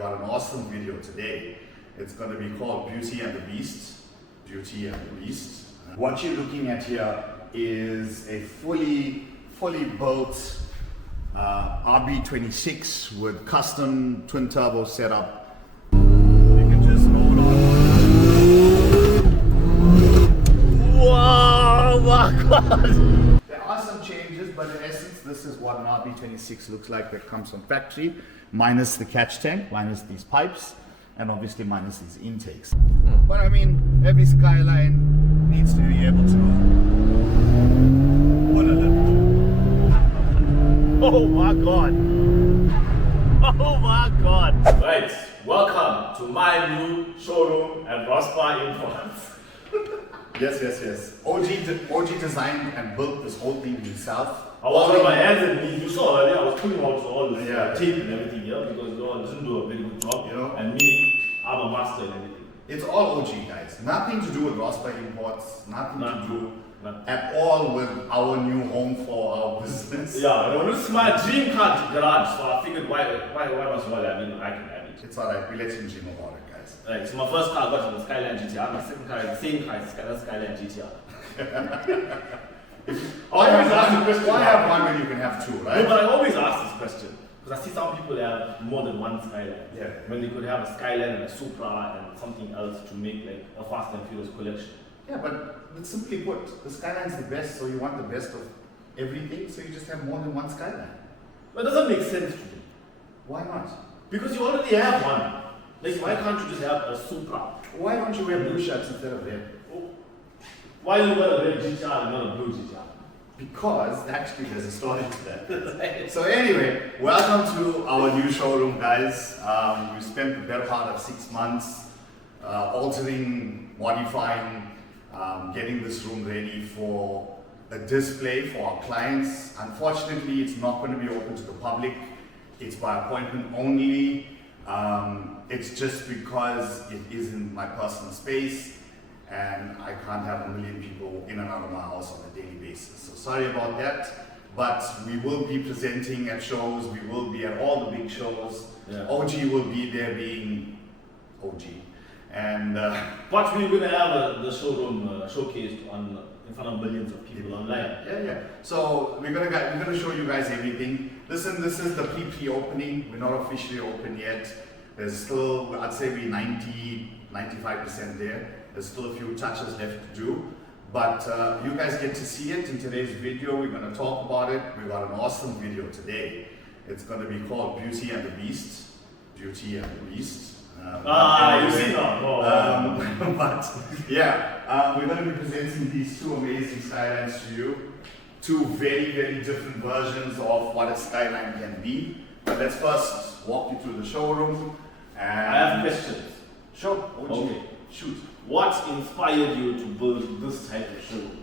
got an awesome video today. It's going to be called Beauty and the Beast. Beauty and the Beast. What you're looking at here is a fully built RB26 with custom twin turbo setup. You can just hold on. Whoa, my God! There are some changes, but in essence, this is what an RB26 looks like that comes from factory, minus the catch tank, minus these pipes, and obviously minus these intakes. But I mean, every Skyline needs to be able to oh my God. Oh my God. Right, welcome to my new showroom at Rospa Imports. Yes. OG designed and built this whole thing himself. I was on my hands and knees. You saw earlier, I was putting out all this tape and everything here because I didn't do a very good job. And me, I'm a master in everything. It's all OG, guys. Nothing to do with Rospa Imports. Nothing to do at all with our new home for our business. Yeah, this is my dream car garage, so I figured why must I mean, I can have it. It's alright, we let you dream about it, guys. Right, so my first car I got was the Skyline GTR, my second car is the same car as the Skyline GTR. Why have one when you can have two, right? No, but I always ask this question, because I see some people have more than one Skyline. Yeah. When they could have a Skyline and a Supra and something else to make like a Fast and Furious collection. Yeah, but simply put, the Skyline's the best, so you want the best of everything, so you just have more than one Skyline. But it doesn't make sense to me. Why not? Because you already have one. Like, why can't you just have a Supra? Why don't you wear blue shirts instead of red? Why do you wear a red GTR and not a blue GTR? Because actually there's a story to that. So anyway, welcome to our new showroom, guys. We spent the better part of 6 months altering, modifying, getting this room ready for a display for our clients. Unfortunately, it's not going to be open to the public. It's by appointment only. It's just because it is in my personal space and I can't have a million people in and out of my house on a daily basis. So sorry about that, but we will be presenting at shows. We will be at all the big shows. Yeah. OG will be there being OG. And but we're going to have the showroom showcased in front of millions of people online. Yeah. So we're gonna show you guys everything. Listen, this is the pre-opening. We're not officially open yet. There's still, I'd say we're 95% there. There's still a few touches left to do. But you guys get to see it in today's video. We're gonna talk about it. We got an awesome video today. It's gonna be called Beauty and the Beast. Beauty and the Beast. You see that. But yeah, we're going to be presenting these two amazing Skylines to you. Two very, very different versions of what a Skyline can be. But let's first walk you through the showroom. And I have questions. Sure. Okay. Shoot. What inspired you to build this type of showroom?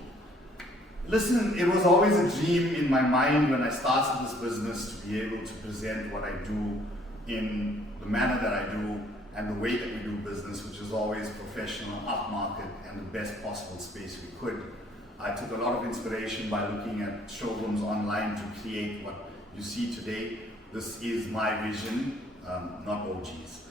Listen, it was always a dream in my mind when I started this business to be able to present what I do in the manner that I do and the way that we do business, which is always professional, upmarket, and the best possible space we could. I took a lot of inspiration by looking at showrooms online to create what you see today. This is my vision, not OG's.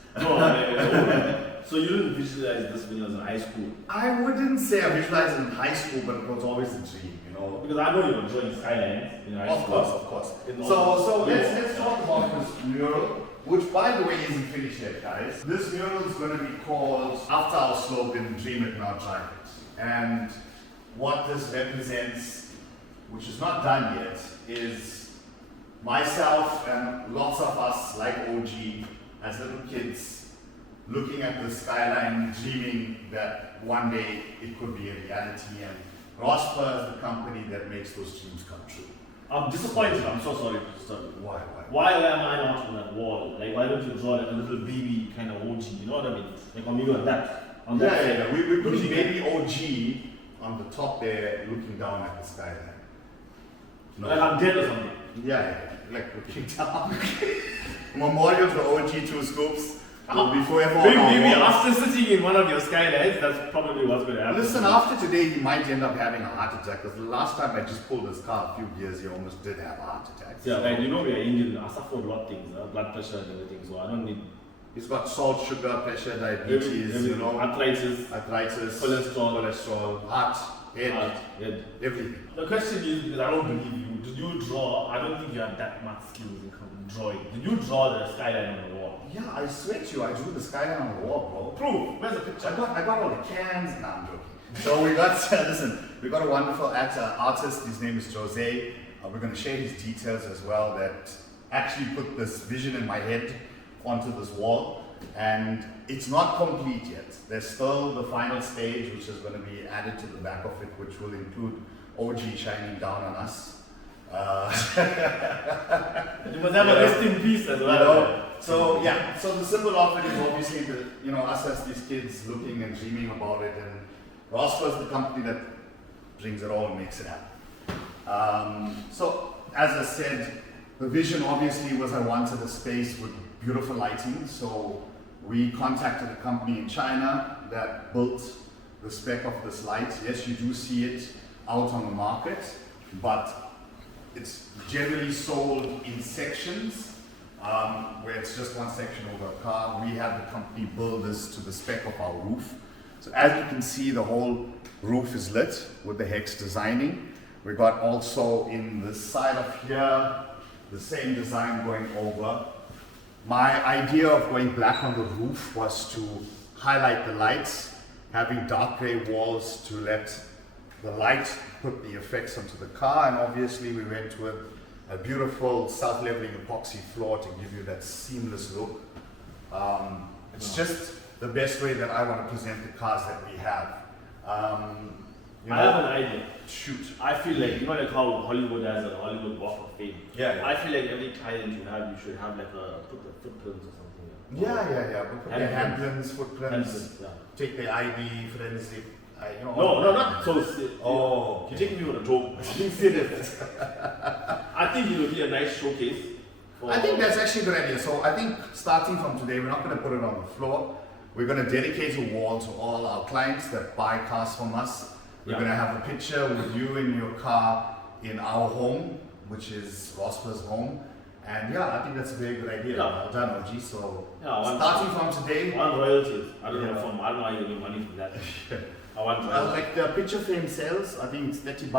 So you didn't visualize this when you was in high school? I wouldn't say I visualized it in high school, but it was always a dream, Because I know you were enjoying Skylines in high school. Of course. So let's talk about this mural, which by the way isn't finished yet, guys. This mural is going to be called after our slogan, Dream It, Not Drive It. And what this represents, which is not done yet, is myself and lots of us like OG as little kids looking at the Skyline, dreaming that one day it could be a reality, and Rospa is the company that makes those dreams come true. I'm disappointed. I'm so sorry to start. Why? Why am I not on that wall? Like, why don't you draw like a little baby kind of OG? You know what I mean? Like, on maybe on that. Yeah. We put baby OG on the top there, looking down at the Skyline. No. Like I'm dead or something. Yeah, like looking down. Memorial to OG 2 Scoops. Maybe after sitting in one of your Skylines, that's probably what's going to happen. Listen, after today, he might end up having a heart attack. Because the last time I just pulled his car a few years, he almost did have a heart attack. Yeah, so. Like, we are Indian. I suffer a lot of things, blood pressure and everything. So I don't need It's got salt, sugar, pressure, diabetes, you know, arthritis, cholesterol, heart, head, everything. The question is, because I don't believe you, did you draw? I don't think you have that much skills in drawing. Did you draw the skyline on the wall? Yeah, I swear to you, I drew the skyline on the wall, bro. Proof. Where's the picture? I got all the cans. Nah, I'm joking. So we got, listen, we got a wonderful artist. His name is Jose. We're going to share his details as well. That actually put this vision in my head onto this wall, and it's not complete yet. There's still the final stage, which is going to be added to the back of it, which will include OG shining down on us. You must have a rest in peace as well. You know? So yeah, so the symbol of it is obviously the, you know, us as these kids looking and dreaming about it, and Rospa is the company that brings it all and makes it happen. So as I said, the vision obviously was I wanted a space with beautiful lighting, so we contacted a company in China that built the spec of this light. Yes, you do see it out on the market, but it's generally sold in sections, where it's just one section over a car. We had the company build this to the spec of our roof. So as you can see, the whole roof is lit with the hex designing. We got also in the side of here, the same design going over. My idea of going black on the roof was to highlight the lights, having dark gray walls to let the light put the effects onto the car, and obviously we went with a beautiful self-leveling epoxy floor to give you that seamless look. It's just the best way that I want to present the cars that we have. You know, I have an idea. Shoot. I feel like, you know, like how Hollywood has a Hollywood Walk of Fame. Yeah. I feel like every client you have, you should have like put the footprints or something. Yeah. We put their handprints, footprints, Handprints, yeah. take their ID, forensic. You know, No, not so. Oh, you're taking me on a joke. being serious. I think it would be a nice showcase. I think that's actually a good idea. So I think starting from today, we're not going to put it on the floor. We're going to dedicate a wall to all our clients that buy cars from us. We're going to have a picture with you in your car in our home, which is Rospa's home. And yeah, I think that's a very good idea. Well done, OG. So starting from today, one royalties. I don't know how you get money from that. I want like the picture frame sales, I think it's $30.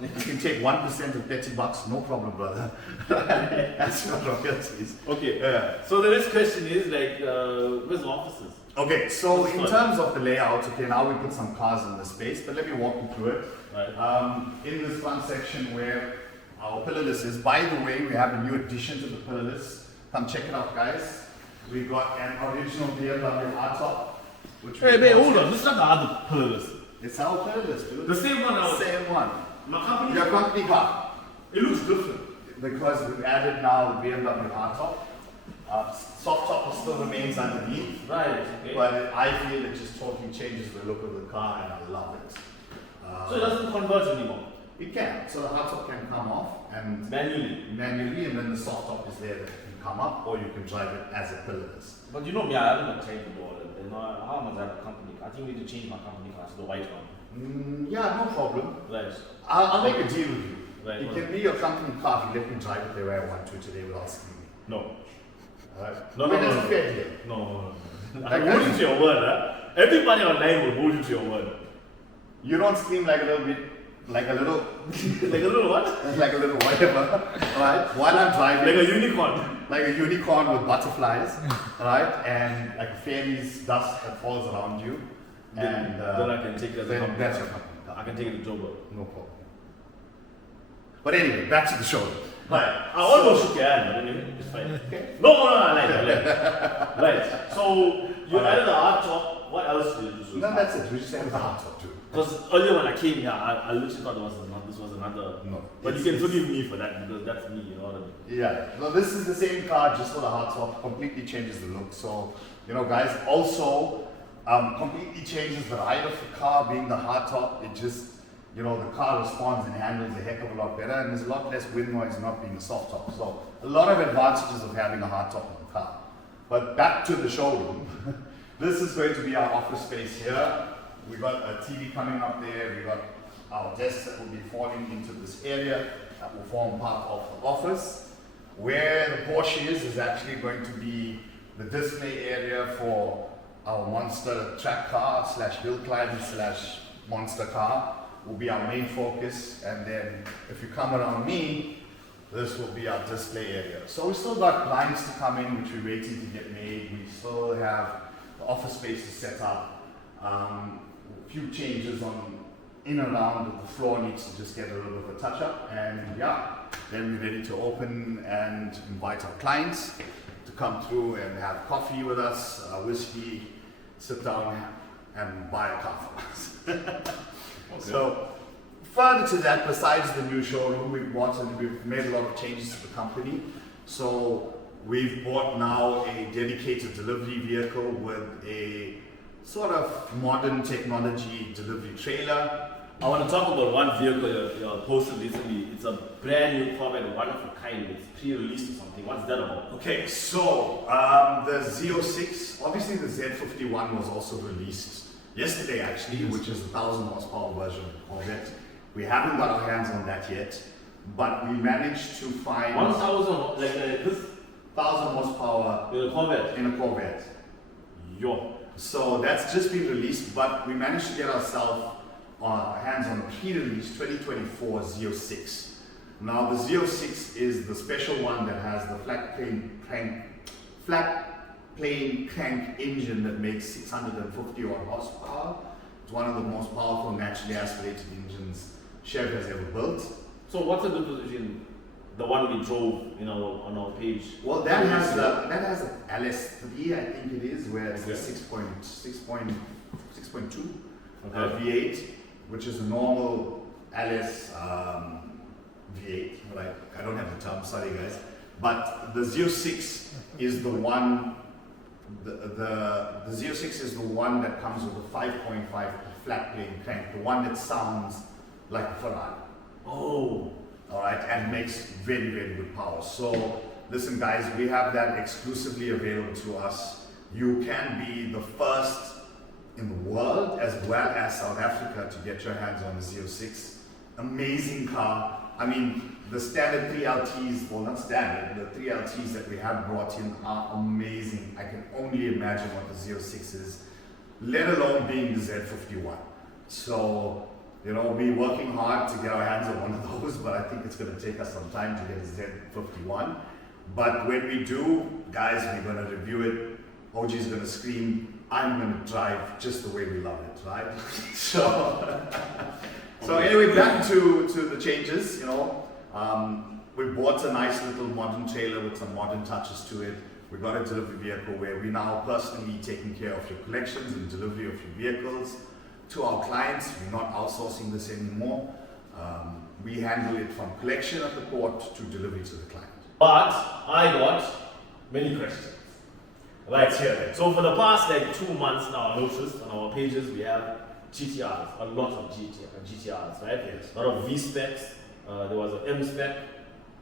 You can take 1% of $30, no problem, brother. That's not royalties. Okay. Yeah. So the next question is like, where's the offices? Okay, so in terms of the layout, okay, now we put some cars in the space, but let me walk you through it. Right. In this front section where our pillarless is, by the way, we have a new addition to the pillarless. Come check it out, guys. We got an original BMW hardtop. Hey, hold on. This is not the other pillarless. It's our pillarless, dude. The same one. Same one. My company. Your company car. It looks different because we've added now the BMW hardtop. Soft top still remains underneath. Right. Okay. But I feel it just totally changes the look of the car, and I love it. So it doesn't convert anymore. It can. So the hardtop can come off and manually, and then the soft top is there that can come up, or you can drive it as a pillarless. But you know me, I haven't changed the door. You know, how much I have a company car? I think we need to change my company car to the white one. Yeah, no problem. Right. I'll make a deal with you. Right. It can be your company car if you let me drive it the way I want to today without screaming. No. No, that's a fair deal. No. I hold you to your word, huh? Everybody online will hold you to your word. You don't scream like a little bit, like a little... like a little what? Like a little whatever, right? While I'm driving... Like a unicorn. Like a unicorn with butterflies, right? And like a fairy's dust that falls around you. And then I can take it as a company. That's your company. I can take it to Joburg. No problem. But anyway, back to the show. Right. I almost shook your hand, but anyway, it's fine. Okay. No, I like it. Right. So you added the hard top. What else did you do? No, that's it. We just added the hard top too. Because earlier when I came here, I literally thought this was another. No. But you can forgive me for that because that's me, you know what I mean? Yeah. Well, this is the same car, just for the hard top. Completely changes the look. So, you know, guys, also completely changes the ride of the car being the hard top. It just, you know, the car responds and handles a heck of a lot better, and there's a lot less wind noise not being a soft top. So, a lot of advantages of having a hard top on the car. But back to the showroom. This is going to be our office space here. We got a TV coming up there. We got our desks that will be falling into this area that will form part of the office. Where the Porsche is actually going to be the display area for our monster track car slash hill climb slash monster car will be our main focus. And then if you come around me, this will be our display area. So we still got blinds to come in, which we're waiting to get made. We still have the office spaces set up. A few changes on in and around the floor needs to just get a little bit of a touch up. And yeah, then we're ready to open and invite our clients to come through and have coffee with us, whiskey, sit down and buy a car from us. Okay. So further to that, besides the new showroom, we've made a lot of changes to the company. So we've bought now a dedicated delivery vehicle with a sort of modern technology delivery trailer. I want to talk about one vehicle you posted recently. It's a brand new Corvette, one of a kind. It's pre-released or something. What's that about? Okay, so the Z06, obviously the Z51 was also released yesterday actually, which is the 1000 horsepower version of it. We haven't got our hands on that yet, but we managed to find 1000, like this 1000 horsepower in a Corvette. in a Corvette. Yo. So that's just been released, but we managed to get ourselves hands on a pre-release 2024 Z06. Now the Z06 is the special one that has the flat plane crank engine that makes 650 odd horsepower. It's one of the most powerful naturally aspirated engines Chevy has ever built. So what's the difference between the one we drove on our page? Well, that has an LS3, I think it is, where it's Okay. a 6.2 Okay. V8, which is a normal LS V8. Right? I don't have the term, sorry guys. But the Z06 is the one. The Z06 is the one that comes with a 5.5 flat plane crank, the one that sounds like a Ferrari. Oh. All right, and makes very, very good power. So listen guys, we have that exclusively available to us. You can be the first in the world as well as South Africa to get your hands on the Z06. Amazing car. I mean, the standard 3LTs, well not standard, the 3LTs that we have brought in are amazing. I can only imagine what the Z06 is, let alone being the Z51. So, we're working hard to get our hands on one of those, but I think it's going to take us some time to get a Z51. But when we do, guys, we're going to review it. OG is going to scream, I'm going to drive just the way we love it, right? So anyway, back to the changes, we bought a nice little modern trailer with some modern touches to it. We got a delivery vehicle where we're now personally taking care of your collections and delivery of your vehicles to our clients. We're not outsourcing this anymore. We handle it from collection at the port to delivery to the client. But I got many questions. Let's hear it. So for the past 2 months now, I noticed on our pages we have GTRs, a lot of GTRs, right? Yes. A lot of V-Specs, there was an M-Spec,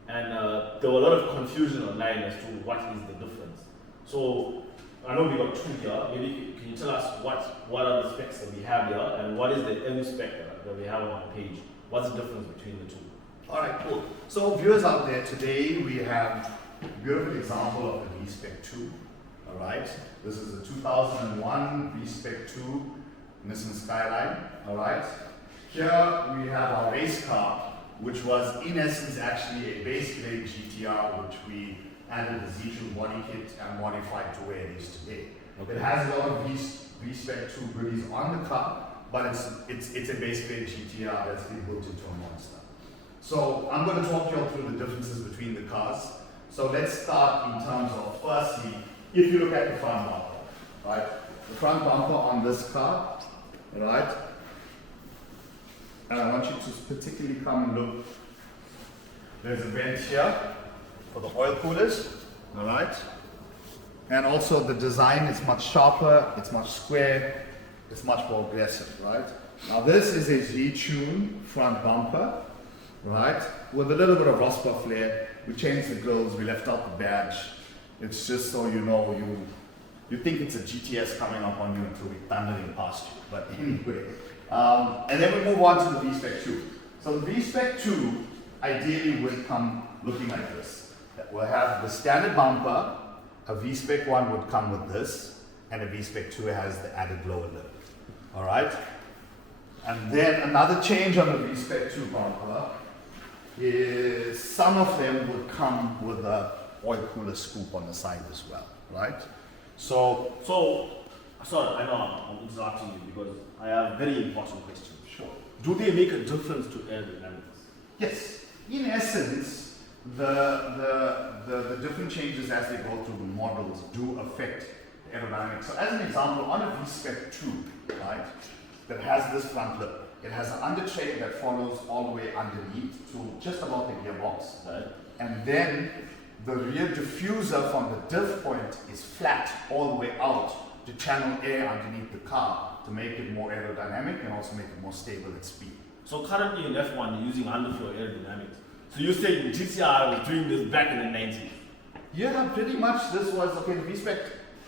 and there were a lot of confusion online as to what is the difference. So I know we got two here. Maybe can you tell us what are the specs that we have here, and what is the M-Spec that we have on our page? What's the difference between the two? All right, cool. So viewers out there, today we have a beautiful example of the V-Spec 2. All right, this is a 2001 V-Spec 2 Nissan Skyline. All right, here we have our race car, which was in essence actually a base grade GTR, which we added the Z2 body kit and modified to where it is today. Okay. It has a lot of V-Spec 2 goodies on the car, but it's a base grade GTR that's been built into a monster. So I'm going to talk you all through the differences between the cars. So let's start in terms of, firstly, if you look at the front bumper, right? The front bumper on this car, right? And I want you to particularly come and look. There's a vent here for the oil coolers, all right? And also the design is much sharper, it's much square, it's much more aggressive, right? Now this is a Z-Tune front bumper, right? With a little bit of Rospa flair. We changed the grills, we left out the badge. It's just so you know, you think it's a GTS coming up on you until we're thundering past you. But anyway, and then we move on to the V-Spec 2. So the V-Spec 2 ideally would come looking like this. We'll have the standard bumper, A V-Spec one would come with this, and a V-Spec 2 has the added lower lip. All right? And then another change on the V-Spec 2 bumper is some of them would come with a oil cooler scoop on the side as well, right? So Sorry, I know I'm interrupting you because I have a very important question. sure. Do they make a difference to aerodynamics? Yes, in essence, the different changes as they go through the models do affect the aerodynamics. So as an example, on a V-Spec 2, right, that has this front lip, it has an under tray that follows all the way underneath to just about the gearbox. Right. And then the rear diffuser from the diff point is flat all the way out to channel air underneath the car to make it more aerodynamic and also make it more stable at speed. So currently in F1 you're using underfloor aerodynamics. So you're saying GTR was doing this back in the 90s? Yeah, pretty much this was, okay, the V-Spec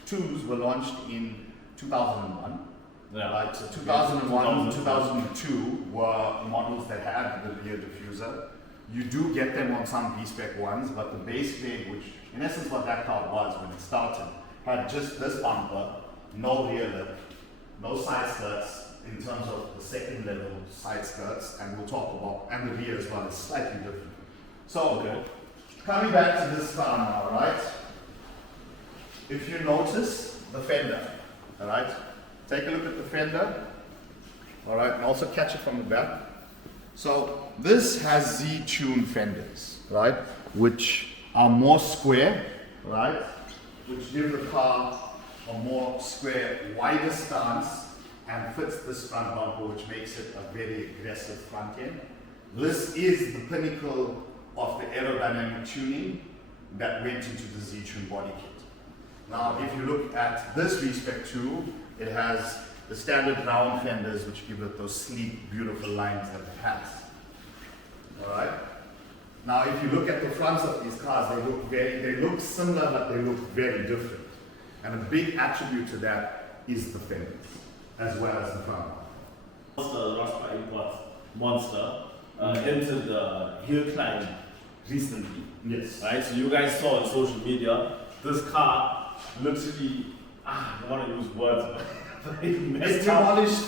2s were launched in 2001. Yeah. Right, so 2001, 2002. 2002 were models that had the rear diffuser. You do get them on some V-Spec ones, but the base grade, which in essence what that car was when it started, had just this bumper, no rear lip, no side skirts in terms of the second level side skirts, and we'll talk about, and the rear as well is slightly different. So, coming back to this car now, right? If you notice the fender, all right? Take a look at the fender, all right, and also catch it from the back. So this has Z-tune fenders, right, which are more square, right, which give the car a more square, wider stance and fits this front bumper, which makes it a very aggressive front end. This is the pinnacle of the aerodynamic tuning that went into the Z-tune body kit. Now, if you look at this V-Spec 2, it has the standard round fenders, which give it those sleek, beautiful lines that it has. All right. Now, if you look at the fronts of these cars, they look similar, but they look very different. And a big attribute to that is the fenders, as well as the front. The Rospa Imports monster entered the hill climb recently. Yes. Right. So you guys saw on social media this car literally. I don't want to use words, but It demolished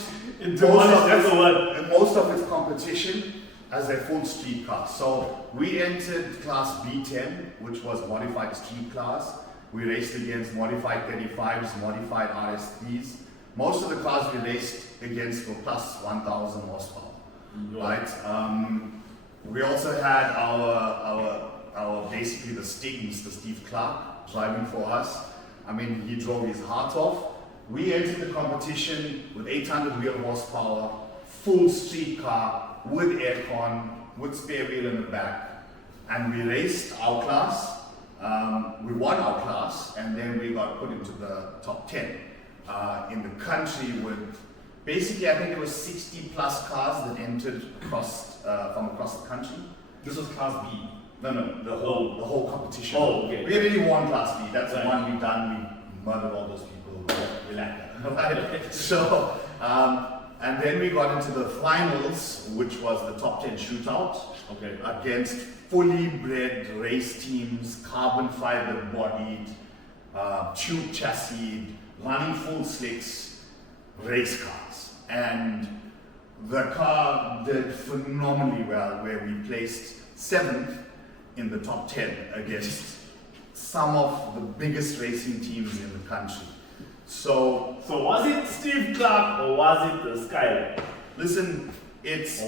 most of its competition as a full street car. So we entered class B10, which was modified street class. We raced against modified 35s, modified RS3s. Most of the cars we raced against were plus 1,000 horsepower, right? We also had our basically the Stig, Mr. Steve Clark, driving for us. I mean, he drove his heart off. We entered the competition with 800 wheel horsepower, full street car, with aircon, with spare wheel in the back. And we raced our class. We won our class, and then we got put into the top 10 in the country with, basically, I think it was 60 plus cars that entered from across the country. This was class B. No, the whole competition. Oh, okay. We already won Class B. That's Right. the one we done. We murdered all those people. We like that. Right? So, and then we got into the finals, which was the top 10 shootout. Okay. Against fully bred race teams, carbon fiber bodied, tube chassis, running full slicks, race cars. And the car did phenomenally well, where we placed 7th in the top 10 against some of the biggest racing teams in the country. So was it Steve Clark or was it the Skyline? listen, it's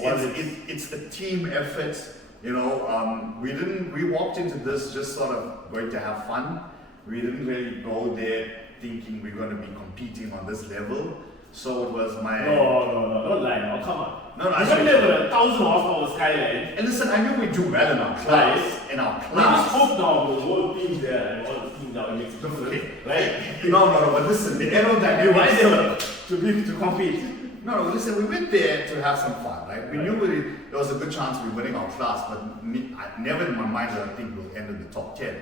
a team effort. You know, we walked into this just sort of going to have fun. We didn't really go there thinking we're going to be competing on this level. So it was my... No, don't lie now, come on. No, you have never 1,000 horsepower Skyline. And listen, I knew we'd do well in our class. We just spoke now with the whole team there and all the team now makes it different. Okay. Right? No, but listen, the aerodynamics... Why to compete? No, listen, we went there to have some fun, right? We knew there was a good chance we were winning our class, but I never in my mind did I think we'll end in the top 10.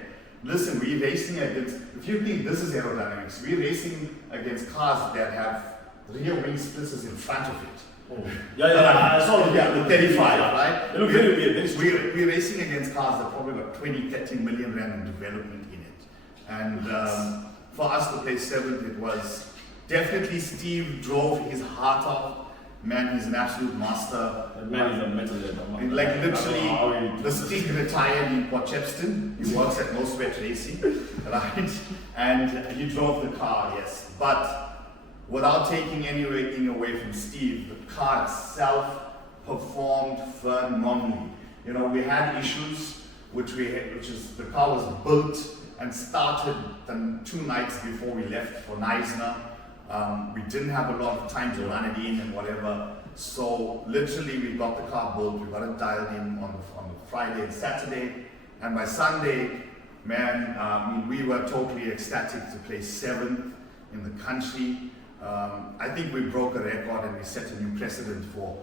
Listen, we're racing against, if you think this is aerodynamics, we're racing against cars that have rear wing splitters in front of it. Oh. Yeah, I saw the 35, right? It looked very weird. We're racing against cars that probably got 20, 30 million rand in development in it. And for us to play 7th, it was definitely Steve drove his heart off. Man, he's an absolute master. That man is a metal leather. And like literally, the Steve retired in Port Shepstone. He works at No Sweat Racing, right? And he drove the car, yes. But without taking anything away from Steve, the car itself performed phenomenally. You know, we had issues, which is the car was built and started 2 nights before we left for Neisner. We didn't have a lot of time to run it in and whatever. So literally we got the car built, we got it dialed in on the Friday and Saturday. And by Sunday, man, we were totally ecstatic to play 7th in the country. I think we broke a record and we set a new precedent for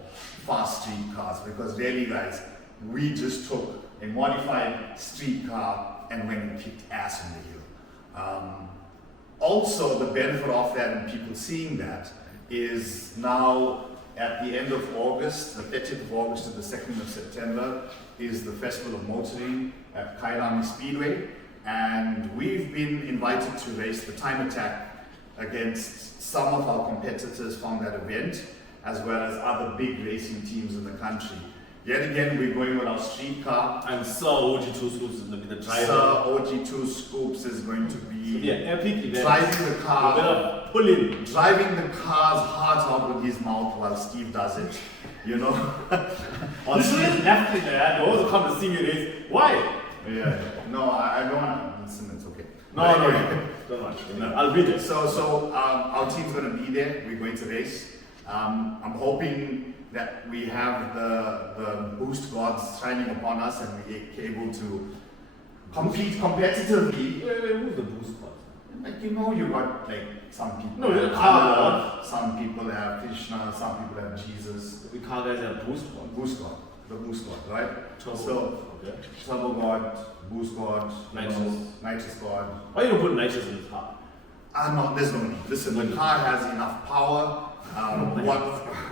fast street cars, because really guys, we just took a modified street car and went and kicked ass on the hill. Also, the benefit of that and people seeing that is now at the end of August, the 30th of August to the 2nd of September, is the Festival of Motoring at Skyline Speedway. And we've been invited to race the time attack against some of our competitors from that event, as well as other big racing teams in the country. Yet again, we're going with our street car. And Sir OG2 Scoops is going to be the driver. Sir OG2 Scoops is going to be epic event. Driving the car. We're gonna pull in. Driving the car's heart out with his mouth while Steve does it. You know? This is laughing, man. They also come to see me race. Why? Yeah. No, I don't want to listen. It's okay. No, don't watch. I'll be there. So our team's going to be there. We're going to race. I'm hoping that we have the boost gods shining upon us and we're able to compete competitively. Wait, who's the boost gods? Like, you know, you got like some people. No, you're have car Allah, some people have Krishna, some people have Jesus. We car guys have boost gods. Boost god, the boost god, right? Turbo. So, Okay. Turbo god, boost god, Nitrous. Nitrous god. Why you don't put nitrous in the car? No, there's no need. Listen, the car has enough power.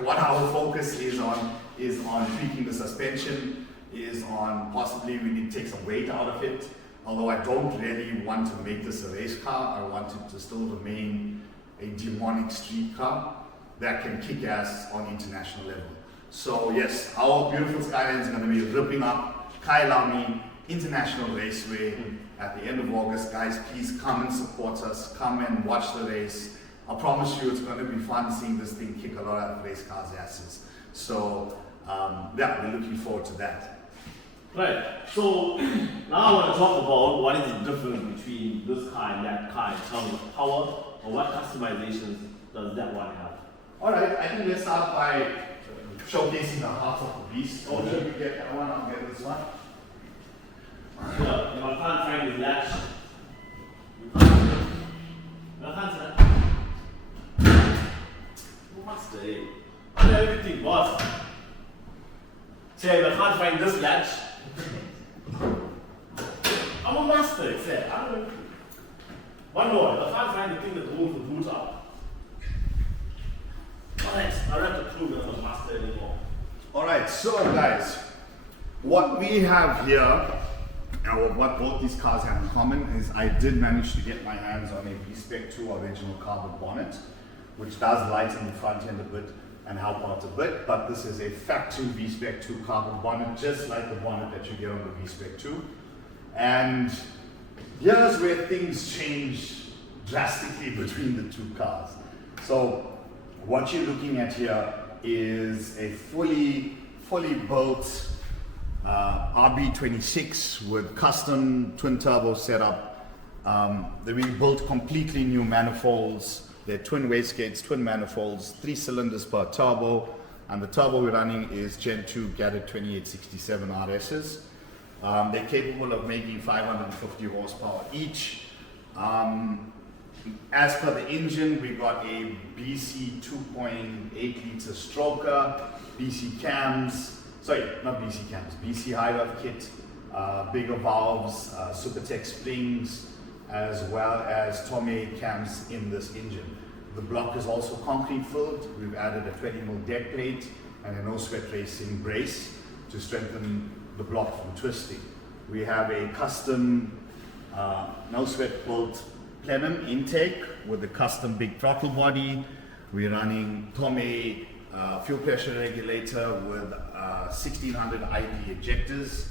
What our focus is on tweaking the suspension, is on possibly we need to take some weight out of it. Although I don't really want to make this a race car, I want it to still remain a demonic street car that can kick ass on international level. So yes, our beautiful Skyline is going to be ripping up Kailami International Raceway at the end of August. Guys, please come and support us. Come and watch the race. I promise you it's going to be fun seeing this thing kick a lot of race cars' asses. So yeah, we're looking forward to that. Right. So now I want to talk about what is the difference between this car and that car in terms of power, or what customizations does that one have? All right, I think let's start by showcasing the heart of the beast. Oh, let me get that one. I'll get this one. Yeah, if I can't find his latch. I can't see that. What's the everything, boss? Say, if I can't find this latch, I'm a master, say. I don't know. One more, if I can't find the thing that holds the boot up. Alright, I don't have to prove that I'm a master anymore. Alright, so guys, what we have here, or what both these cars have in common, is I did manage to get my hands on a V-Spec 2 original carbon bonnet, which does lighten the front end a bit and help out a bit, but this is a factory V-Spec 2 carbon bonnet, just like the bonnet that you get on the V-Spec 2. And here's where things change drastically between the two cars. So what you're looking at here is a fully built RB26 with custom twin turbo setup. They're being built completely new manifolds. They're twin wastegates, twin manifolds, 3 cylinders per turbo, and the turbo we're running is Gen 2 Gadded 2867 RSs. They're capable of making 550 horsepower each. As per the engine, we got a BC 2.8 liter stroker, BC cams, sorry, not BC cams, BC high rev kit, bigger valves, Supertech springs, as well as Tomei cams in this engine. The block is also concrete filled. We've added a 20mm deck plate and a no sweat racing brace to strengthen the block from twisting. We have a custom no sweat built plenum intake with the custom big throttle body. We're running Tomei fuel pressure regulator with 1600 IP ejectors,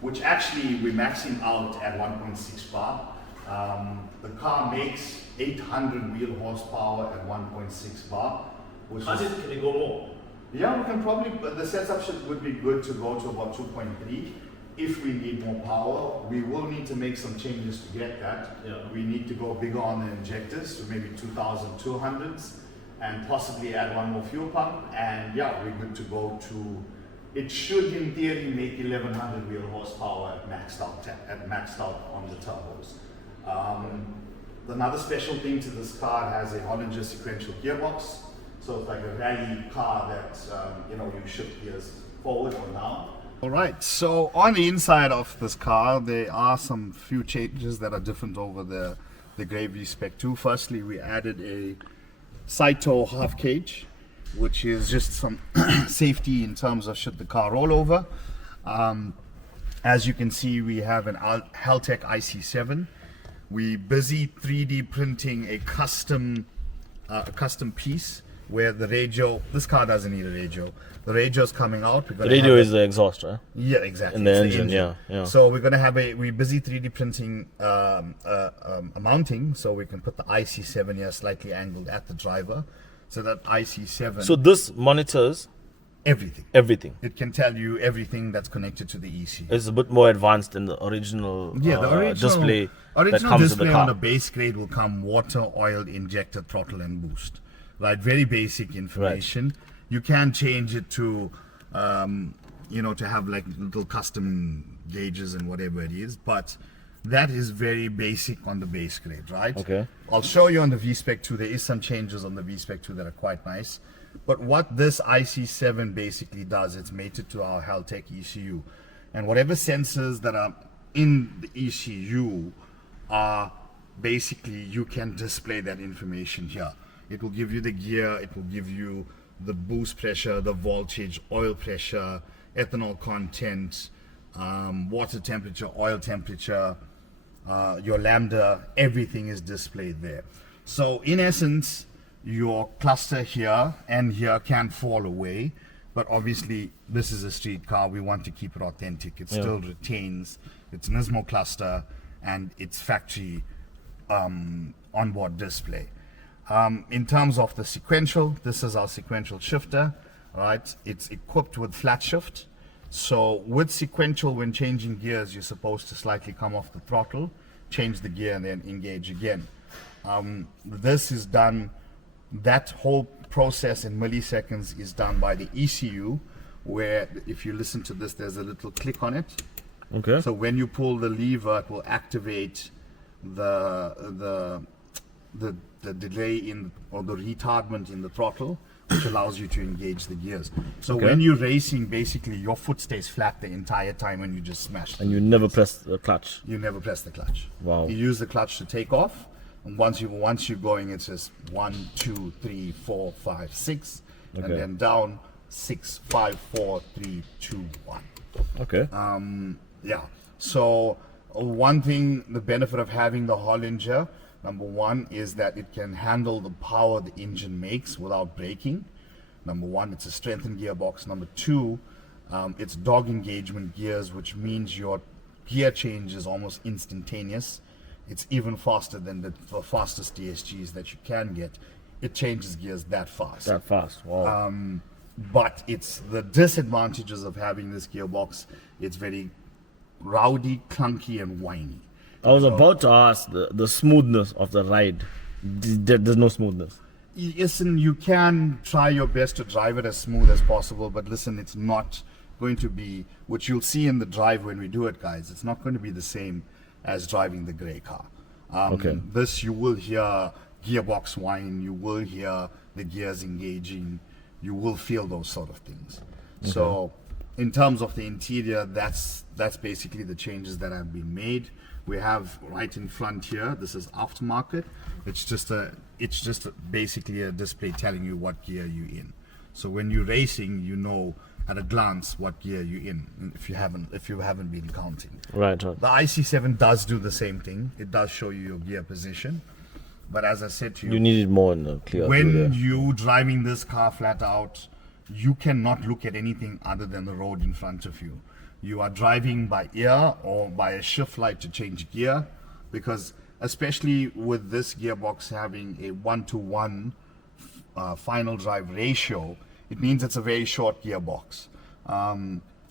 which actually we're maxing out at 1.6 bar. The car makes 800 wheel horsepower at 1.6 bar. Which Can it go more? yeah, we can probably, but the setup would be good to go to about 2.3 if we need more power. We will need to make some changes to get that. Yeah. We need to go bigger on the injectors to maybe 2,200s and possibly add one more fuel pump. And yeah, we're good to go to, it should in theory make 1100 wheel horsepower at maxed out on the turbos. Another special thing to this car, it has a Hollinger sequential gearbox. So it's like a rally car that, you shift gears forward or down. All right, so on the inside of this car, there are some few changes that are different over the grey V-Spec 2. Firstly, we added a side toe half cage, which is just some safety in terms of should the car roll over. As you can see, we have an Haltech IC7. We busy 3D printing a custom piece where the radio, this car doesn't need a radio. The radio's coming out. The radio is the exhaust, right? Yeah, exactly. In the It's engine, yeah. So we're gonna have we're busy 3D printing a mounting, so we can put the IC7 here slightly angled at the driver, so that IC7. So this monitors everything. everything. It can tell you everything that's connected to the ECU. It's a bit more advanced than the original, display that comes with display the car. on the base grade will come water, oil, injector, throttle, and boost. Right, very basic information. Right. You can change it to, to have like little custom gauges and whatever it is, but that is very basic on the base grade, right? Okay. I'll show you on the V-Spec 2. There is some changes on the V-Spec 2 that are quite nice. But what this IC7 basically does, it's mated to our Haltech ECU. And whatever sensors that are in the ECU are basically, you can display that information here. It will give you the gear, it will give you the boost pressure, the voltage, oil pressure, ethanol content, water temperature, oil temperature, your lambda, everything is displayed there. So in essence, your cluster here and here can fall away, but obviously this is a street car. We want to keep it authentic. It still retains its Nismo cluster and its factory onboard display. In terms of the sequential, this is our sequential shifter, right? It's equipped with flat shift. So with sequential, when changing gears, you're supposed to slightly come off the throttle, change the gear, and then engage again. This is done, that whole process in milliseconds is done by the ECU, where if you listen to this, there's a little click on it. Okay. So when you pull the lever, it will activate the delay in, or the retardment in the throttle, which allows you to engage the gears. So when you're racing, basically your foot stays flat the entire time when you just smash. And you never press the clutch. You never press the clutch. Wow. You use the clutch to take off, and once you're going, it's just 1, 2, 3, 4, 5, 6, and then down 6, 5, 4, 3, 2, 1. Okay. Yeah. So one thing, the benefit of having the Hollinger, number one, is that it can handle the power the engine makes without braking. Number one, it's a strengthened gearbox. Number two, it's dog engagement gears, which means your gear change is almost instantaneous. It's even faster than the fastest DSGs that you can get. It changes gears that fast. That fast, wow. But it's the disadvantages of having this gearbox. It's very rowdy, clunky, and whiny. I was about to ask the smoothness of the ride. There's no smoothness. Listen, you can try your best to drive it as smooth as possible, but listen, it's not going to be, which you'll see in the drive when we do it, guys, it's not going to be the same as driving the grey car. This, you will hear gearbox whine, you will hear the gears engaging, you will feel those sort of things. So in terms of the interior, that's basically the changes that have been made. We have right in front here, this is aftermarket. It's just basically a display telling you what gear you're in. So when you're racing, you know at a glance what gear you're in if you haven't been counting. Right. The IC7 does do the same thing. It does show you your gear position. But as I said to you, You need it more in the clear. when view there. you driving this car flat out, you cannot look at anything other than the road in front of you. You are driving by ear or by a shift light to change gear, because especially with this gearbox having a 1-to-1 final drive ratio, it means it's a very short gearbox.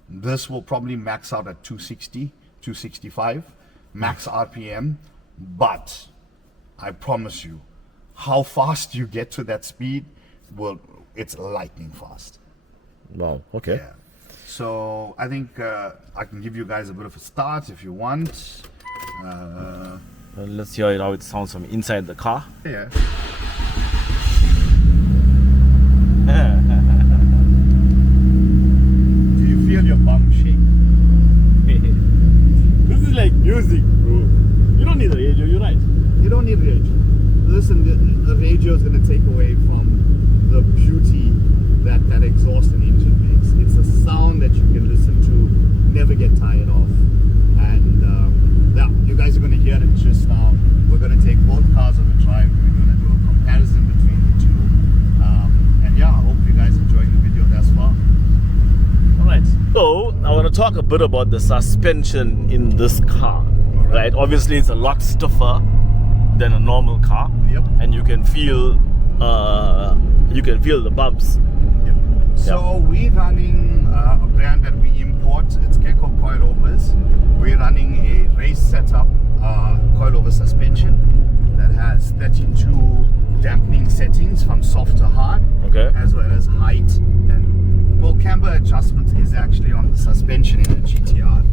This will probably max out at 260, 265 max RPM, but I promise you, how fast you get to that speed, it's lightning fast. Wow. Okay. Yeah. So I think I can give you guys a bit of a start if you want. Let's hear how it sounds from inside the car. Yeah. Do you feel your bum shake? This is like music, bro. You don't need a radio. You're right. You don't need radio. Listen, the radio is going to take away from the beauty that exhaust and engine makes. It's a sound that you can listen to, never get tired of. And yeah, you guys are going to hear it just now. We're going to take both cars on the drive. We're going to do a comparison between the two. And yeah, I hope you guys enjoying the video thus far. Alright, so I want to talk a bit about the suspension in this car. Right, obviously it's a lot stiffer than a normal car. Yep. And you can feel the bumps. Yep. So we're running a brand that we import. It's Gecko coilovers. We're running a race setup coilover suspension that has 32 dampening settings from soft to hard, Okay. as well as height, and camber adjustments is actually on the suspension in the GTR.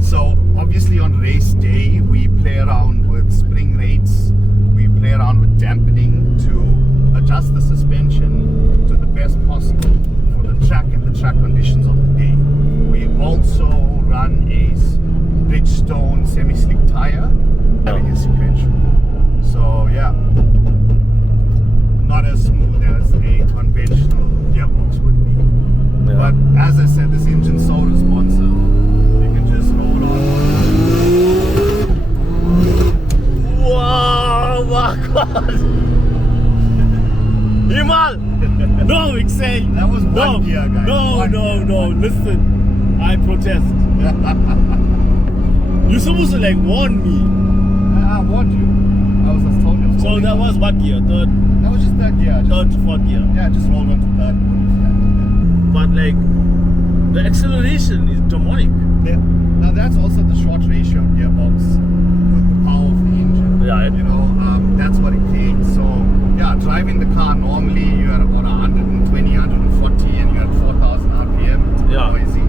So obviously on race day we play around with spring rates, we play around with dampening to adjust the suspension to the best possible for the track and the track conditions of the day. We also run a Bridgestone semi-slick tire, having a sequential. So yeah, not as smooth as a conventional gearbox would be. Yeah. But as I said, this engine's so responsive. You can just roll on. Wow, my God! Himal! No, Ixay! That was one gear, guys. No. Listen, I protest. You're supposed to like warn me. I warned you. I was just told you. So that was what gear? Third, That was just third gear. third, fourth gear. Yeah, just rolled on to third. But like, the acceleration is demonic. Yeah. Now that's also the short ratio gearbox with the power of the engine. Yeah. You know, that's what it takes. So yeah, driving the car normally you're at about 120, 140 and you're at 4,000 RPM. Yeah. Noisy.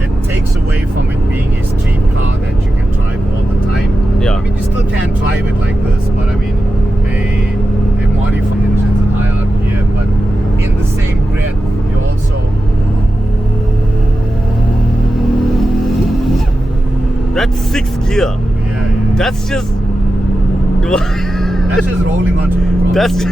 It takes away from it being a street car that you can drive all the time. Yeah. I mean, you still can't drive it like this, but I mean, a modified engine's at high RPM, but in the same breath, you also. That's sixth gear. Yeah. That's just. That's just rolling onto the That's.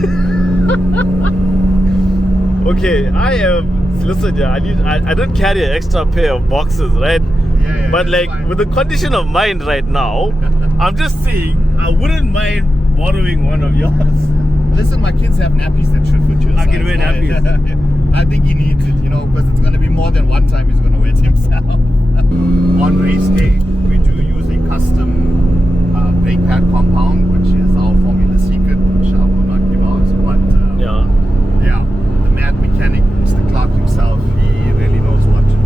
Okay, I am. Listen, yeah, I don't carry an extra pair of boxes, right? Yeah, But like fine. with the condition of mind right now, I'm just saying I wouldn't mind borrowing one of yours. Listen, my kids have nappies that should fit your I size. can wear nappies. I think he needs it, you know, because it's going to be more than one time he's going to wear it himself. On race day, we do use a custom brake pad compound, which is our formula secret, which I will not give out. But yeah, the mad mechanic, Mr. Clark himself, he really knows what to do.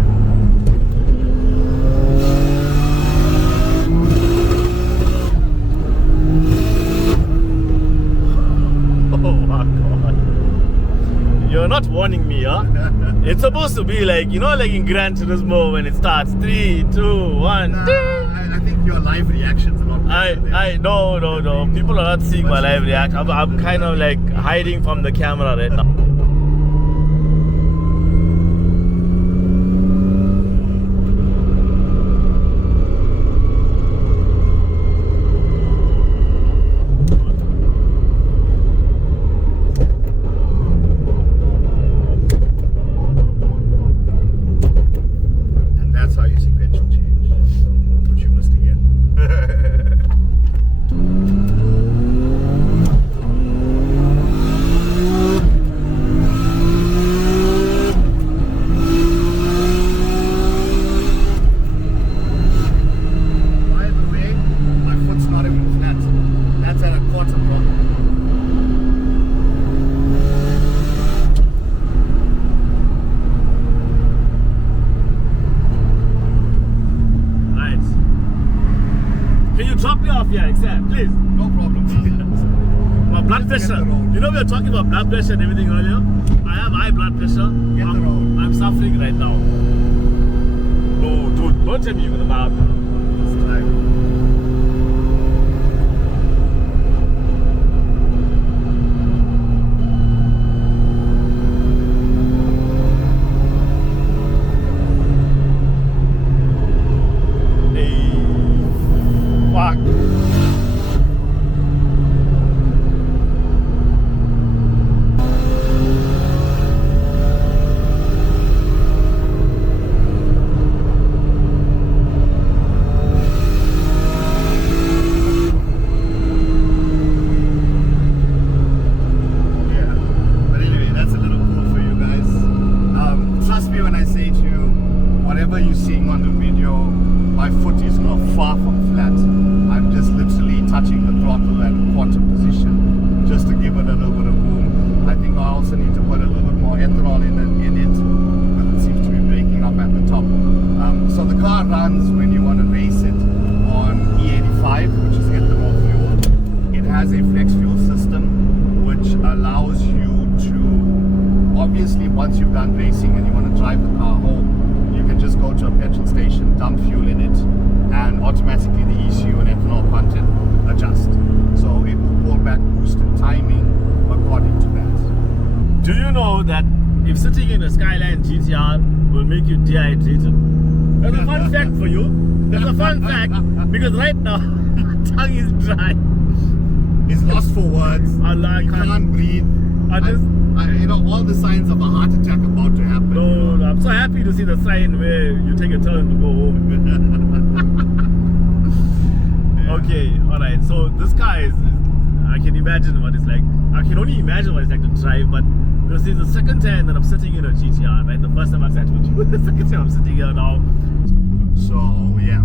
Oh my God. You're not warning me, huh? It's supposed to be like, you know, like in Gran Turismo when it starts 3, 2, 1. I think your live reactions are not No. People are not seeing my live reaction. I'm kind of like hiding from the camera right now. blood Just get pressure. the road. You know we were talking about blood pressure and everything earlier. I have high blood pressure. Get the road. I'm suffering right now. No, dude, don't tell me you're gonna buy up. It's time. Hey, fuck. Yeah. But anyway, that's a little cool for you guys. Trust me when I say to you, whatever you're seeing on the video, my foot is not far from flat. I'm just literally touching the throttle at a quarter position just to give it a little bit of room. I think I also need to put a little bit more ethanol in it because it seems to be breaking up at the top. So the car runs when you want to race it on E85, which is ethanol fuel. It has a flex fuel system which allows you to, obviously once you've done racing and you want to drive the car home, you can just go to a petrol station, dump fuel in it, and automatically the ECU and ethanol content adjust. So it will pull back boost and timing according to that. Do you know that if sitting in a Skyline GTR will make you dehydrated? That's a fun fact for you. That's a fun fact because right now tongue is dry. It's lost for words. I You can't breathe. You know, all the signs of a heart attack about to happen. No, I'm so happy to see the sign where you take a turn to go home. Okay, alright, so this car is, I can imagine what it's like. I can only imagine what it's like to drive, but this is the second time that I'm sitting in a GTR, right? The first time I sat with you, the second time I'm sitting here now. So yeah.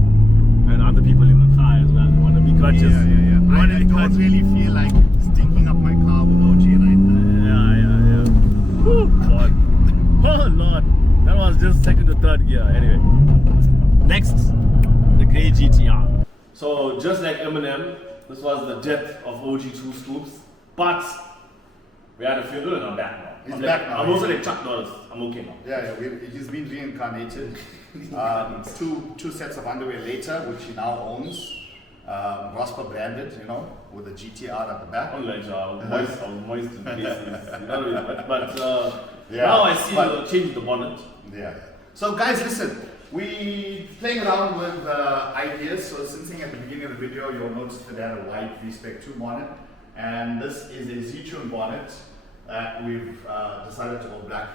And other people in the car as well. Want to be conscious. Yeah. I don't really feel like stinking up my car with OG right now. Yeah. Oh, God. Oh, Lord. That was just second to third gear. Anyway. Next, the grey GTR. So, just like Eminem, this was the death of OG2 Scoops. But, we had a funeral and I'm back now. He's I'm back like, now. I'm also like Chuck Norris. I'm okay now. He's been reincarnated. Two sets of underwear later, which he now owns. Rospa branded, you know, with a GTR at the back. I'm like, I was moist in places. You know what I mean? But Yeah, now I see but- the change the bonnet. Yeah. So guys, listen, we playing around with ideas. So since at the beginning of the video, you'll notice that I had a white V-Spec 2 bonnet, and this is a Z-Tune bonnet that we've decided to go black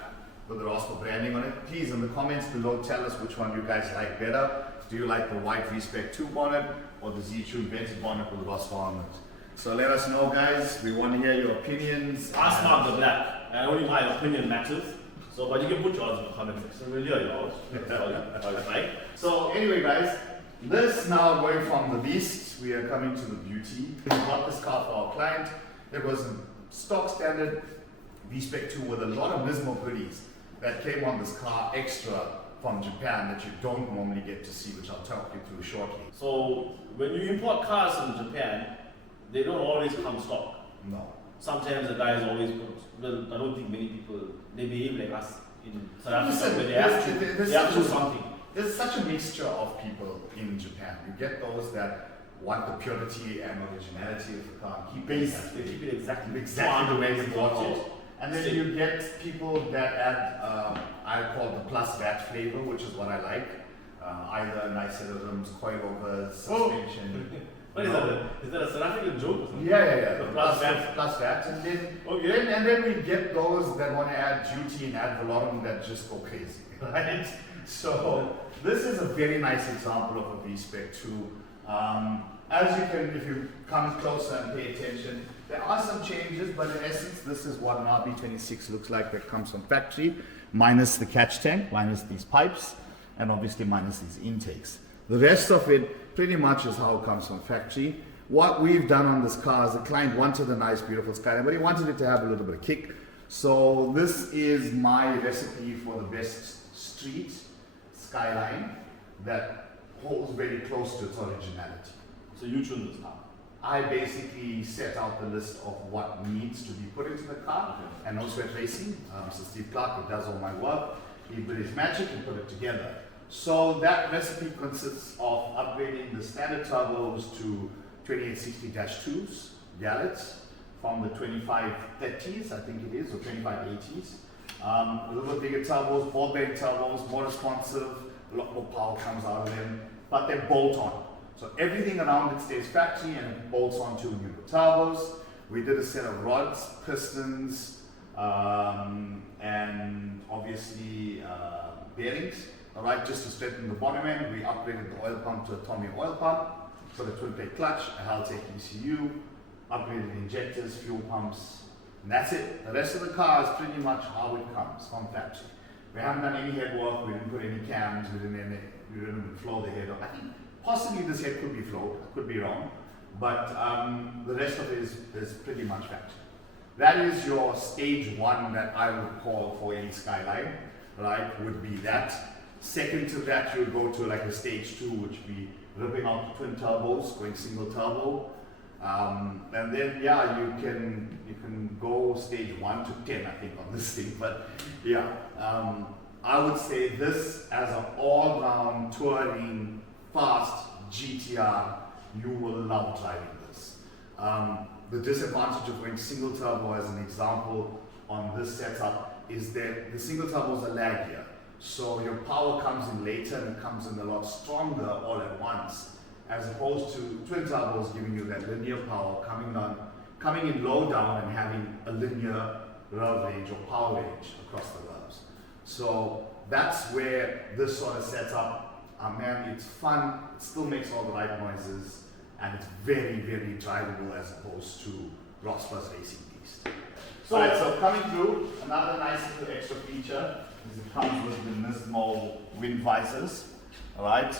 with the Rospa branding on it. Please, in the comments below, tell us which one you guys like better. Do you like the white V-Spec 2 bonnet or the Z-Tune vented bonnet with Rospa on it? So let us know, guys. We want to hear your opinions. I smart the black, and only my opinion matters. So, but you can put yours in the comment section. We'll hear yours. How it's like. So anyway, guys, this now going from the beast, we are coming to the beauty. We bought this car for our client. It was a stock standard V-Spec 2 with a lot of Nismo goodies that came on this car extra from Japan that you don't normally get to see, which I'll talk you through shortly. So, when you import cars from Japan, they don't always come stock. No. sometimes the guys always put, well, I don't think many people, they behave like us in South Africa, Listen, but there's they have to do such a- something. There's such a mixture of people in Japan. You get those that want the purity and originality of the car, keep They it keep it exactly exactly the way they bought it. Oh. And then you get people that add, I call the plus VAT flavor, which is what I like. Either nice rhythms, coilovers, suspension. What is that? Is that a South African joke or something? Yeah. The plus VAT. Plus VAT. And then, Okay. and then we get those that want to add duty and ad valorem that just go crazy, right? So this is a very nice example of a V-Spec 2. As you can, if you come closer and pay attention, there are some changes, but in essence, this is what an RB26 looks like that comes from factory, minus the catch tank, minus these pipes, and obviously minus these intakes. The rest of it pretty much is how it comes from factory. What we've done on this car is the client wanted a nice, beautiful Skyline, but he wanted it to have a little bit of kick. So this is my recipe for the best street Skyline that holds very close to its originality. So you choose this now. I basically set out the list of what needs to be put into the car, and no sweat racing. So Steve Clark, who does all my work, he did his magic and put it together. So that recipe consists of upgrading the standard turbos to 2860-2s, Gallets, from the 2530s, I think it is, or 2580s. A little bit bigger turbos, ball bearing turbos, more responsive, a lot more power comes out of them, but they're bolt on. So everything around it stays factory and it bolts onto new turbos. We did a set of rods, pistons, and obviously bearings. All right, just to straighten the bottom end, we upgraded the oil pump to a Tommy oil pump. So the twin plate clutch, a Haltech ECU, upgraded injectors, fuel pumps, and that's it. The rest of the car is pretty much how it comes from factory. We haven't done any head work, we didn't put any cams, we didn't flow the head. I think possibly this head could be flowed, I could be wrong, but the rest of it is pretty much factory. That is your stage one that I would call for any Skyline, right, would be that. Second to that, you would go to like a stage two, which would be ripping out the twin turbos, going single turbo. And then yeah, you can go stage 1 to 10, I think, on this thing. But yeah, I would say this as an all-round touring fast GTR, you will love driving this. The disadvantage of going single turbo, as an example, on this setup is that the single turbos are laggier. So your power comes in later and it comes in a lot stronger all at once, as opposed to twin turbos giving you that linear power coming in low down and having a linear rev range or power range across the revs. So that's where this sort of setup, man, it's fun, it still makes all the right noises, and it's very, very drivable as opposed to Rospa's Racing Beast. So, right, so coming through, another nice little extra feature is it comes with the Nismo wind visors. Alright,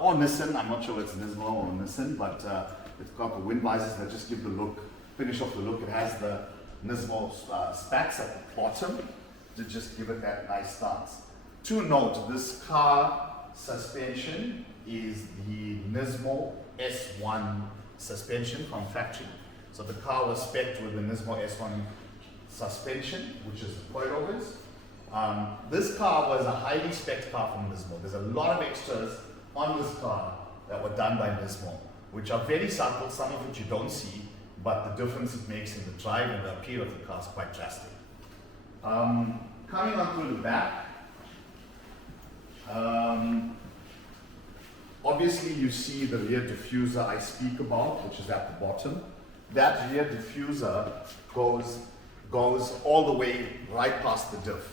or Nissan, I'm not sure it's Nismo or Nissan, but it's got the wind visors that just give the look, finish off the look. It has the Nismo specs at the bottom to just give it that nice stance. To note, this car suspension is the Nismo S1 suspension from factory. So the car was spec'd with the Nismo S1 suspension, which is the coilovers. This car was a highly spec'd car from Nismo. There's a lot of extras on this car that were done by Nismo, which are very subtle, some of which you don't see, but the difference it makes in the drive and the appeal of the car is quite drastic. Coming on through the back, obviously you see the rear diffuser I speak about, which is at the bottom. That rear diffuser goes all the way right past the diff.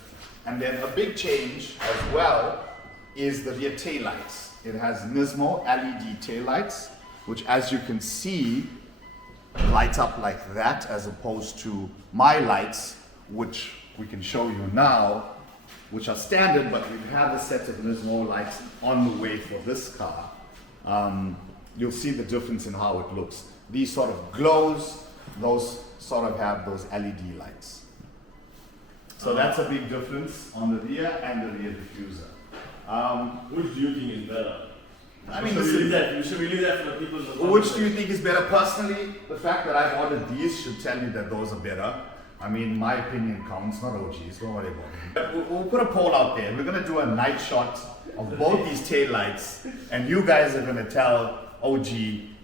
And then a big change as well is the rear tail lights. It has Nismo LED tail lights, which, as you can see, light up like that, as opposed to my lights, which we can show you now, which are standard, but we have a set of Nismo lights on the way for this car. You'll see the difference in how it looks. These sort of glows, those sort of have those LED lights. So that's a big difference on the rear and the rear diffuser. Which do you think is better? I mean, should we leave that for the people in the comments? which do you think is better? Personally, the fact that I've ordered these should tell you that those are better. I mean, my opinion counts, not OG's, don't worry about it. We'll put a poll out there. We're going to do a night shot of both these tail lights, and you guys are going to tell OG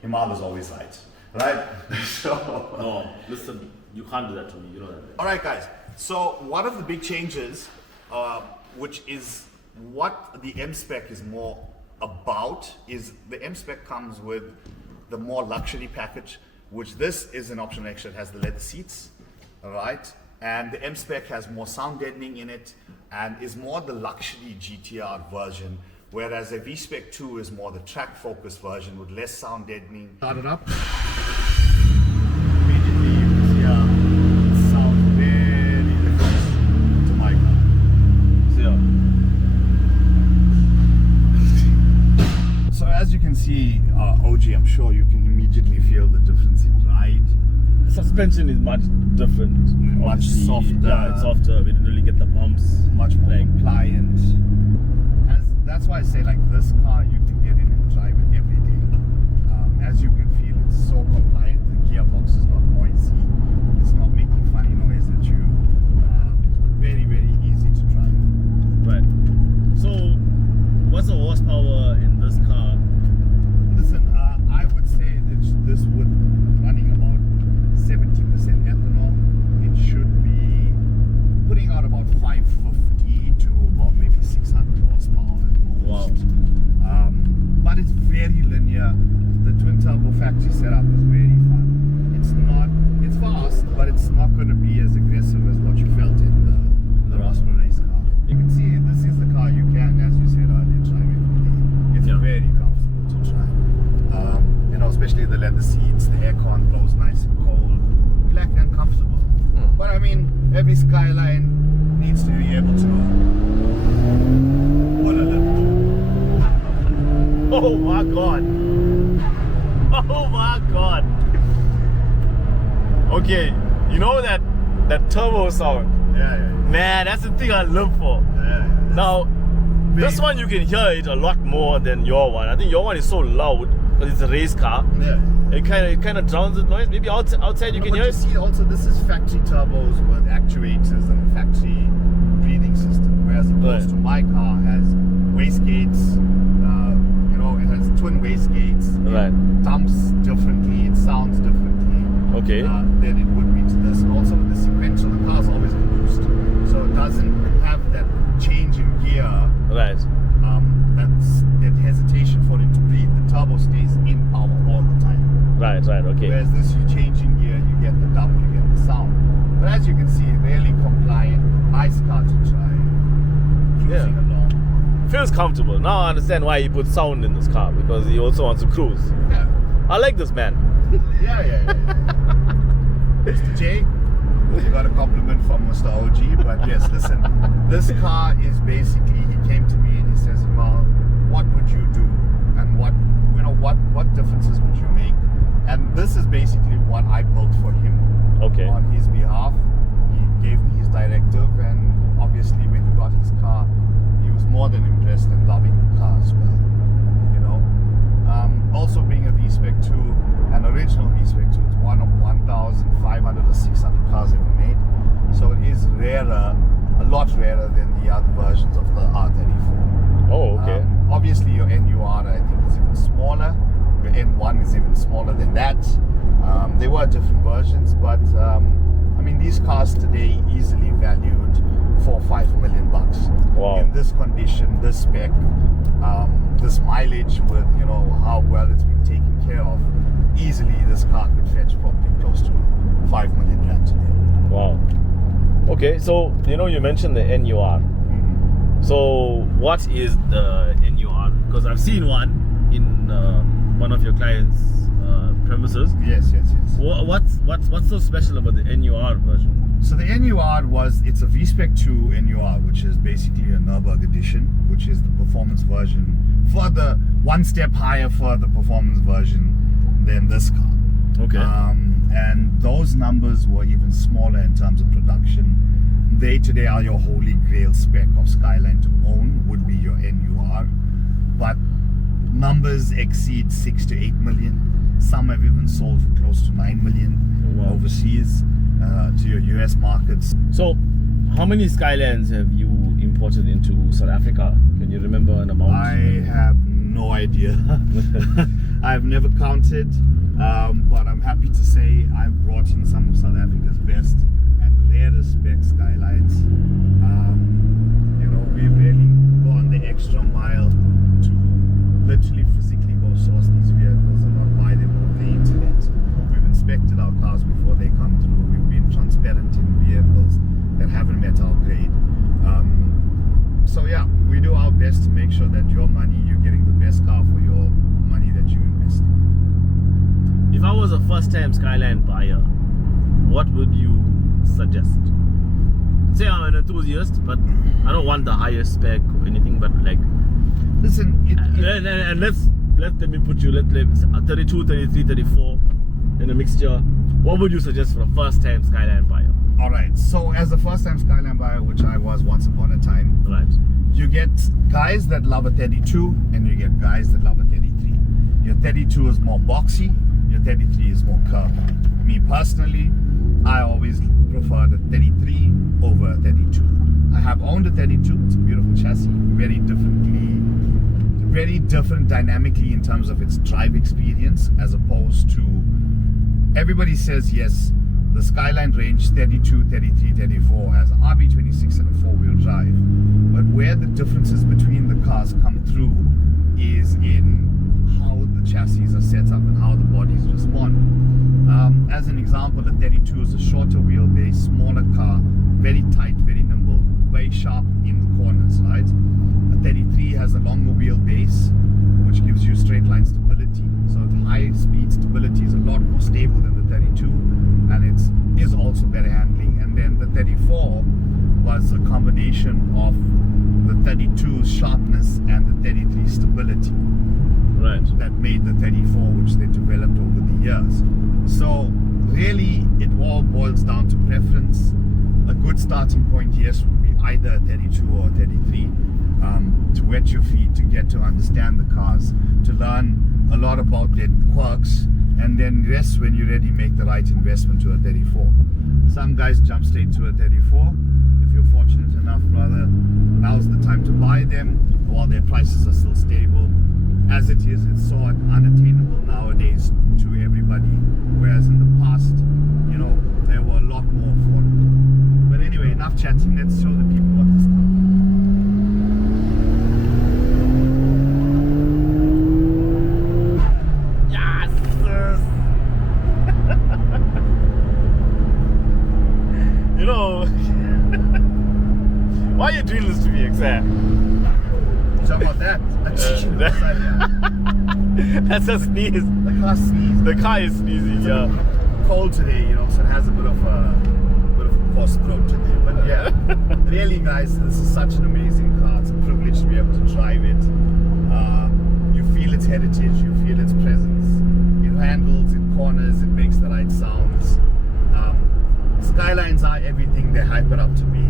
Himala's always right. Right? So. No, listen, you can't do that to me, you know that. Alright guys, so one of the big changes, which is what the M-Spec is more about, is the M-Spec comes with the more luxury package, which this is an optional extra. It has the leather seats, alright, and the M-Spec has more sound deadening in it and is more the luxury GTR version, whereas a V-Spec 2 is more the track focused version with less sound deadening. Start it up. Immediately you can see how it sounds very different to my car. So as you can see, OG, I'm sure you can immediately feel the difference in ride. Suspension is much different. Much Obviously, softer. Yeah, it's softer. We didn't really get the bumps. Much more Like, pliant. That's why I say, like, this car you can get in and drive it every day. As you can feel, it's so compliant. The gearbox is not noisy. It's not making funny noise at you. Very, very easy to drive. Right. So, what's the horsepower in this car? Listen, I would say that this would running about 70% ethanol. It should be putting out about 550 to about maybe 600 horsepower at most. Wow. But it's very linear. The twin turbo factory setup is very fun. It's fast, but it's not going to be as aggressive as what you felt in the Rospa race car. You can see this is the car you can, as you said earlier, drive every day. It's very comfortable to drive. Especially the leather seats, the aircon blows nice and cold, relaxed and comfortable. But I mean, every Skyline needs to be able to pull a lift. Oh my god. Oh my god. Okay, you know that turbo sound? Yeah. Man, that's the thing I live for. Yeah. Now, this one you can hear it a lot more than your one. I think your one is so loud because it's a race car. Yeah. It kind of drowns the noise. Maybe outside you can hear You it. see, also this is factory turbos with actuators and a factory breathing system, whereas opposed to my car has wastegates. It has twin wastegates. Right. It dumps differently. It sounds differently. Okay. Than it would be to this. And also with the sequential, the car's always a boost, so it doesn't have that change in gear. Right. That hesitation for it to breathe. The turbo stays in power all the time. Right. Okay. Whereas this, you change in gear, you get the dump, you get the sound. But as you can see, really compliant, nice car to drive, cruising along. Feels comfortable. Now I understand why he put sound in this car, because he also wants to cruise. Yeah. I like this man. Yeah. Mr. J, you got a compliment from Mr. OG, but yes, listen, this car is basically, he came to me and he says, well, what would you do? And what differences would you make? And this is basically what I built for him. Okay. On his behalf. He gave me his directive, and obviously when he got his car, he was more than impressed and loving the car as well. Also being a V-Spec 2, an original V-Spec 2, it's one of 1,500 or 600 cars ever made. So it is rarer, a lot rarer than the other versions of the R34. Oh, okay. Obviously your NUR I think is even smaller. Your N1 is even smaller than that. There were different versions, but these cars today easily valued $4 or $5 million. Wow. In this condition, this spec, this mileage, with how well it's been taken care of, easily this car could fetch probably close to $5 million today. Wow. Okay, so you mentioned the NUR. So what is the NUR? Because I've seen one in one of your clients' premises. Yes. What's so special about the NUR version? So the NUR it's a V-Spec 2 NUR, which is basically a Nürburgring edition, which is the performance version, further one step higher for the performance version than this car. Okay. And those numbers were even smaller in terms of production. They today are your holy grail spec of Skyline to own, would be your NUR. But numbers exceed 6 to 8 million. Some have even sold for close to 9 million overseas to your US markets. So, how many Skylines have you imported into South Africa? Can you remember an amount? I have no idea. I've never counted, but I'm happy to say I've brought in some of South Africa's best and rarest spec Skylines. We've really gone the extra mile to literally physically go source these vehicles and not buy them over the internet. We've inspected our cars before they come through. We've been transparent in vehicles that haven't met our grade. So yeah, we do our best to make sure that your money, you're getting the best car for your money that you invest in. If I was a first-time Skyline buyer, what would you suggest? Say I'm an enthusiast, but I don't want the highest spec or anything, but like, listen, and let me put you, let's 32, 33, 34 in a mixture. What would you suggest for a first-time Skyline buyer? All right, so as a first-time Skyline buyer, which I was once upon a time, Right. you get guys that love a 32 and you get guys that love a 33. Your 32 is more boxy, your 33 is more curved. Me personally, I always prefer the 33 over a 32. I have owned a 32. It's a beautiful chassis, very different dynamically in terms of its drive experience, as opposed to, everybody says yes, the Skyline range 32, 33, 34 has an RB26 and a 4-wheel drive, but where the differences between the cars come through is in how the chassis are set up and how the bodies respond. As an example, the 32 is a shorter wheelbase, smaller car, very tight, very nimble, very sharp in the corners, right? A 33 has a longer wheelbase, which gives you straight line stability. So high speed stability is a lot more stable than the 32, and it is also better handling. And then the 34 was a combination of the 32's sharpness and the 33 stability. Right. That made the 34, which they developed over the years. So really, it all boils down to preference. A good starting point, yes, would be either a 32 or a 33, to wet your feet, to get to understand the cars, to learn a lot about their quirks, and then yes, when you're ready, make the right investment to a 34. Some guys jump straight to a 34. If you're fortunate enough, brother, now's the time to buy them while their prices are still stable. As it is, it's so unattainable nowadays to everybody, whereas in the past, you know, they were a lot more affordable. But anyway, enough chatting, let's show the people what this car. Yes! You know, why are you doing this to me, exact? Talk about that. That's a sneeze. The car sneezed. The car is sneezing, yeah. Cold today, you know, so it has a bit of a coarse throat today. But yeah, really, guys, this is such an amazing car. It's a privilege to be able to drive it. You feel its heritage, you feel its presence. It handles, it corners, it makes the right sounds. Skylines are everything they hype it up to be.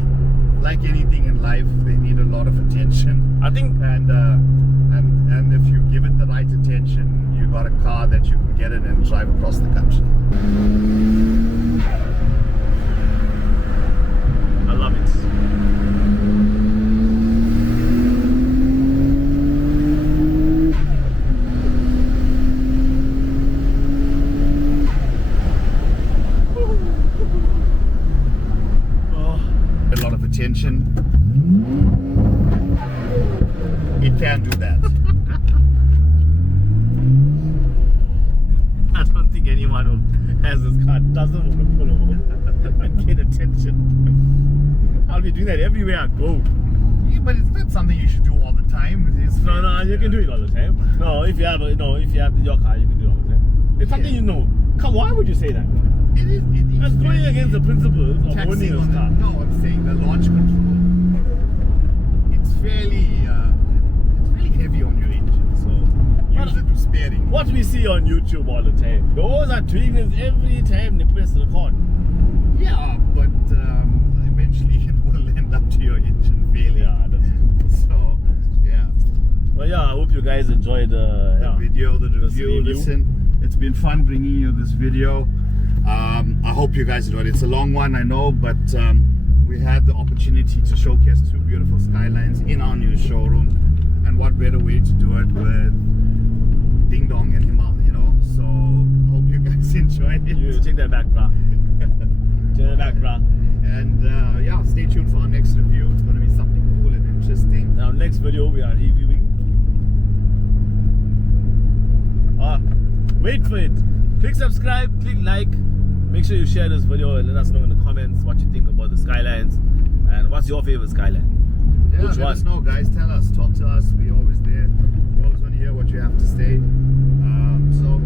Like anything in life, they need a lot of attention. I think, And if you give it the right attention, you got a car that you can get it and drive across the country. I love it. A lot of attention. It can do that. I don't think anyone who has this car doesn't want to pull over and get attention. I'll be doing that everywhere I go. Yeah, but it's not something you should do all the time. No, you can do it all the time. No, if you have your car, you can do it all the time. It's something you know. Come, why would you say that? It is. That's going against the principles of owning a car. No, I'm saying the launch control. It's fairly heavy on your engine, so use it with sparing. What we see on YouTube all the time, those are doing this every time they press the record. Yeah, but eventually it will end up to your engine failing. Yeah, that's So, yeah. well, yeah. I hope you guys enjoyed The video, the this review. Listen, it's been fun bringing you this video. I hope you guys enjoyed it. It's a long one, I know, but we had the opportunity to showcase two beautiful Skylines in our new showroom, and what better way to do it with Ding Dong and Himal, you know? So, hope you guys enjoyed it. You take that back, brah. Take that back, brah. And yeah, stay tuned for our next review. It's going to be something cool and interesting. Now, next video we are reviewing. Wait for it. Click subscribe, click like. Make sure you share this video and let us know in the comments what you think about the Skylines and what's your favorite Skyline. Yeah, Which let one? us know, guys. Tell us, talk to us. We're always there. We always want to hear what you have to say. So